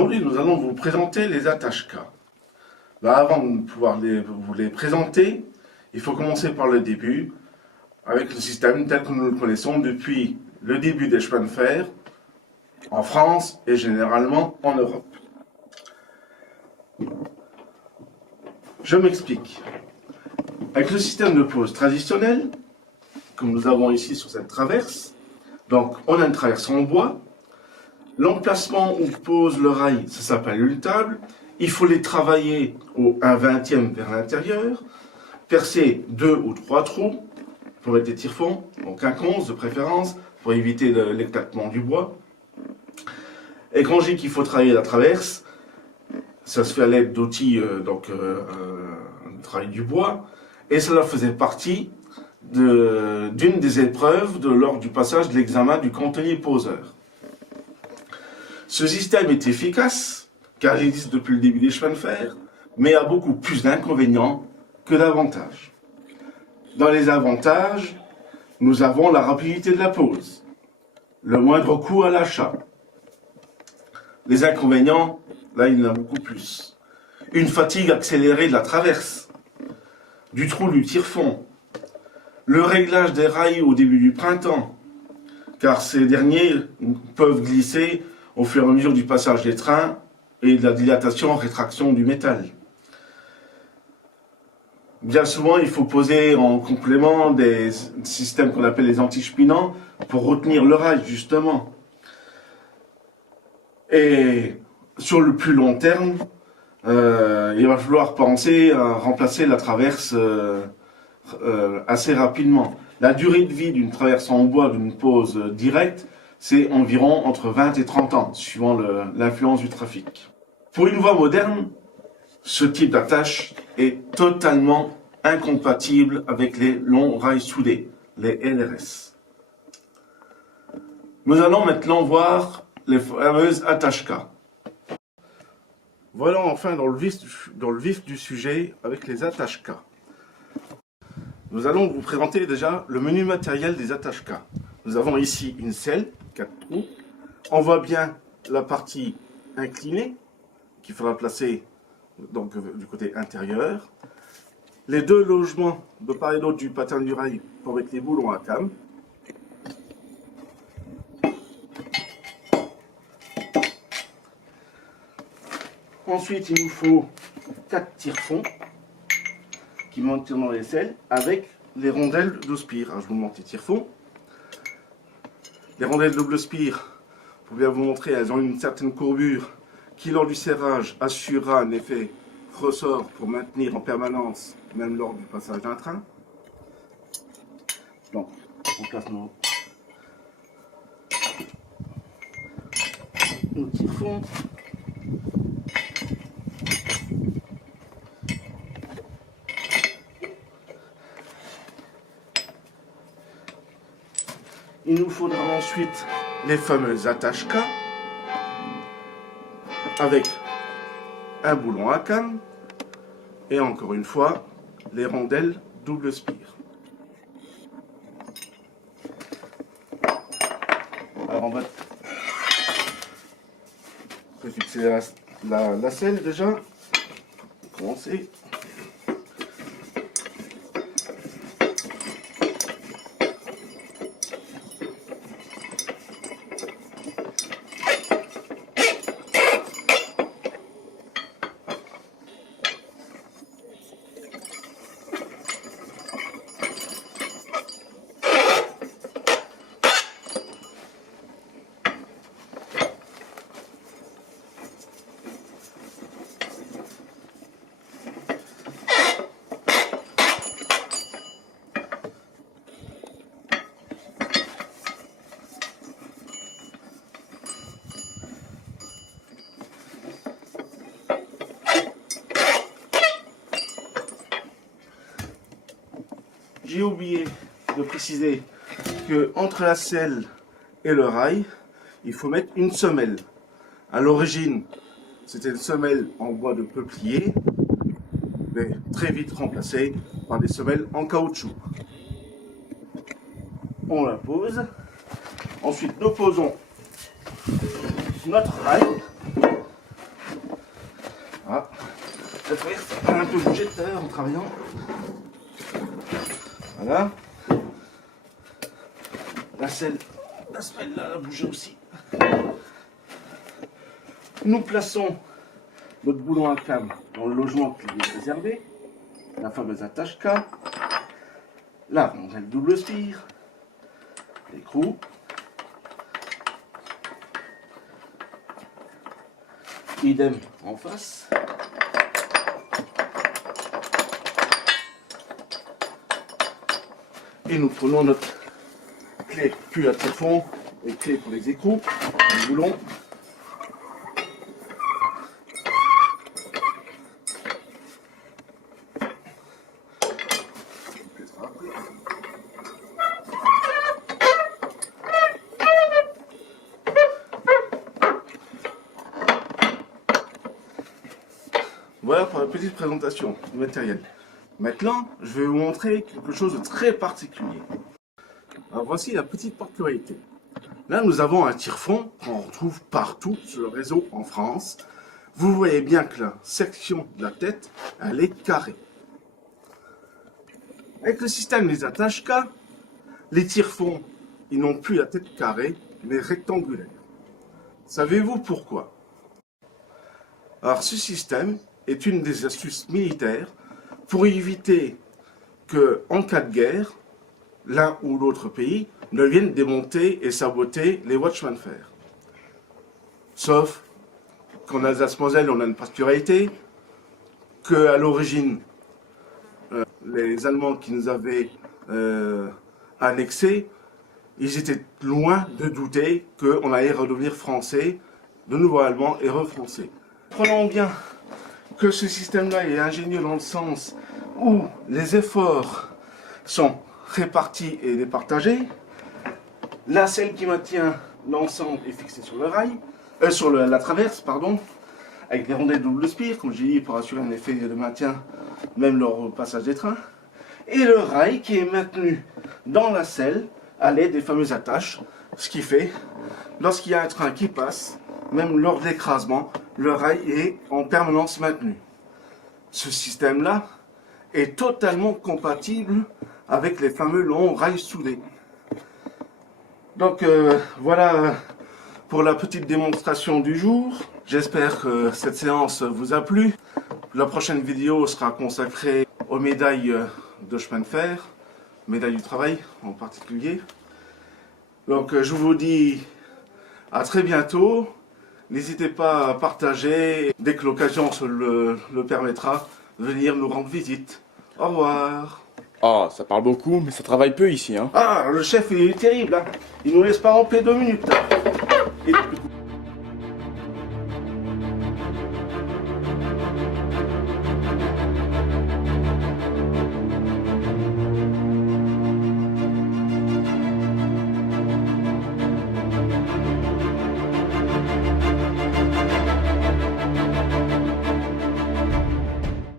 Aujourd'hui, nous allons vous présenter les attachkas. Là, avant de pouvoir vous les présenter, il faut commencer par le début, avec le système tel que nous le connaissons depuis le début des chemins de fer, en France et généralement en Europe. Je m'explique. Avec le système de pose traditionnel, comme nous avons ici sur cette traverse, donc on a une traverse en bois, l'emplacement où pose le rail, ça s'appelle une table, il faut les travailler au 1/20 vers l'intérieur, percer 2 ou 3 trous pour mettre des tire-fonds, donc un 11 de préférence, pour éviter l'éclatement du bois. Et quand je dis qu'il faut travailler la traverse, ça se fait à l'aide d'outils, travail du bois, et cela faisait partie d'une des épreuves lors du passage de l'examen du cantonnier poseur. Ce système est efficace, car il existe depuis le début des chemins de fer, mais a beaucoup plus d'inconvénients que d'avantages. Dans les avantages, nous avons la rapidité de la pose, le moindre coût à l'achat. Les inconvénients, là il y en a beaucoup plus. Une fatigue accélérée de la traverse, du trou du tire-fond, le réglage des rails au début du printemps, car ces derniers peuvent glisser au fur et à mesure du passage des trains et de la dilatation-rétraction du métal. Bien souvent, il faut poser en complément des systèmes qu'on appelle les antichepinants pour retenir le rail, justement. Et sur le plus long terme, il va falloir penser à remplacer la traverse assez rapidement. La durée de vie d'une traverse en bois, d'une pose directe, c'est environ entre 20 et 30 ans, suivant l'influence du trafic. Pour une voie moderne, ce type d'attache est totalement incompatible avec les longs rails soudés, les LRS. Nous allons maintenant voir les fameuses attachkas. Voilà enfin dans le vif du sujet avec les attachkas. Nous allons vous présenter déjà le menu matériel des attachkas. Nous avons ici une selle, 4 trous. On voit bien la partie inclinée qu'il faudra placer donc, du côté intérieur. Les deux logements de part et d'autre du patin du rail pour mettre les boulons à cam. Ensuite, il nous faut 4 tire-fonds qui montent dans les selles avec les rondelles de spire. Alors, je vous montre les tire-fonds. Les rondelles double spire, pour bien vous montrer, elles ont une certaine courbure qui, lors du serrage, assurera un effet ressort pour maintenir en permanence, même lors du passage d'un train. Donc, on place nos tire-fonds. Il nous faudra ensuite les fameuses attachkas avec un boulon à canne et encore une fois les rondelles double spire. Alors on va fixer la selle déjà. On va commencer. J'ai oublié de préciser que entre la selle et le rail, il faut mettre une semelle. À l'origine, c'était une semelle en bois de peuplier, mais très vite remplacée par des semelles en caoutchouc. On la pose. Ensuite, nous posons notre rail. La traverse a un peu bougé tout à l'heure en travaillant. Voilà. La semelle là, elle a bougé aussi. Nous plaçons notre boulon à câble dans le logement qui est réservé, la fameuse attache K, la rondelle double spire, l'écrou, idem en face. Et nous prenons notre clé puis à fond et clé pour les écrous, le boulon. Voilà pour la petite présentation du matériel. Maintenant, je vais vous montrer quelque chose de très particulier. Alors voici la petite particularité. Là, nous avons un tire-fond qu'on retrouve partout sur le réseau en France. Vous voyez bien que la section de la tête, elle est carrée. Avec le système des attaches K, les tire-fonds, ils n'ont plus la tête carrée, mais rectangulaire. Savez-vous pourquoi? Alors ce système est une des astuces militaires pour éviter que, en cas de guerre, l'un ou l'autre pays ne viennent démonter et saboter les Watchman Fer. Sauf qu'en Alsace-Moselle, on a une particularité, qu'à l'origine, les Allemands qui nous avaient annexés, ils étaient loin de douter qu'on allait redevenir français, de nouveau allemand et refrançais. Prenons bien que ce système-là est ingénieux dans le sens où les efforts sont répartis et départagés. La selle qui maintient l'ensemble est fixée sur le rail, sur la traverse, pardon, avec des rondelles double spire, comme j'ai dit, pour assurer un effet de maintien, même lors du passage des trains. Et le rail qui est maintenu dans la selle à l'aide des fameuses attaches, ce qui fait, lorsqu'il y a un train qui passe, même lors de l'écrasement, le rail est en permanence maintenu. Ce système-là est totalement compatible avec les fameux longs rails soudés. Donc voilà pour la petite démonstration du jour. J'espère que cette séance vous a plu. La prochaine vidéo sera consacrée aux médailles de chemin de fer, médailles du travail en particulier. Donc je vous dis à très bientôt. N'hésitez pas à partager, dès que l'occasion se le permettra, de venir nous rendre visite. Au revoir. Ah, ça parle beaucoup, mais ça travaille peu ici, hein. Ah, le chef il est terrible, hein. Il nous laisse pas ramper 2 minutes. Là.